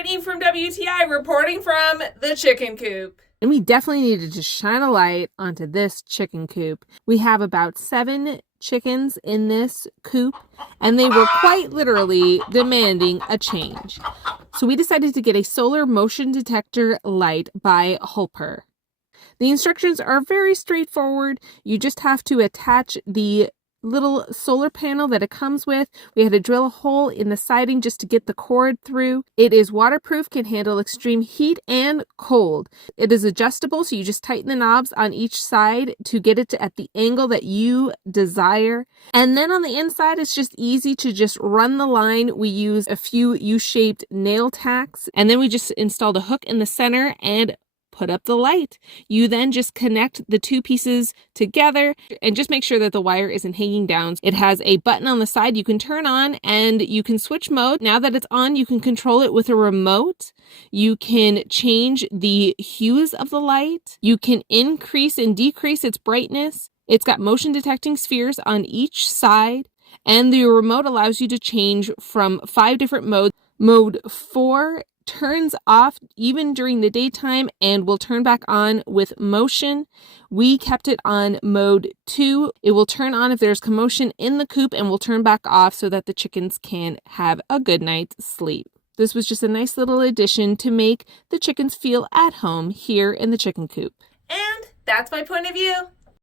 Brittany from WTI reporting from the chicken coop. And we definitely needed to shine a light onto this chicken coop. We have about 7 chickens in this coop, and they were quite literally demanding a change. So we decided to get a solar motion detector light by HULPPRE. The instructions are very straightforward. You just have to attach the little solar panel that it comes with. We had to drill a hole in the siding just to get the cord through. It is waterproof, can handle extreme heat and cold. It is adjustable, so you just tighten the knobs on each side to get it at the angle that you desire. And then on the inside, it's just easy to just run the line. We use a few U-shaped nail tacks, and then we just installed a hook in the center and put up the light. You then just connect the 2 pieces together and just make sure that the wire isn't hanging down. It has a button on the side you can turn on and you can switch mode. Now that it's on, you can control it with a remote. You can change the hues of the light. You can increase and decrease its brightness. It's got motion detecting spheres on each side, and the remote allows you to change from 5 different modes. Mode 4 turns off even during the daytime and will turn back on with motion. We kept it on mode 2. It will turn on if there's commotion in the coop and will turn back off so that the chickens can have a good night's sleep. This was just a nice little addition to make the chickens feel at home here in the chicken coop. And that's my point of view.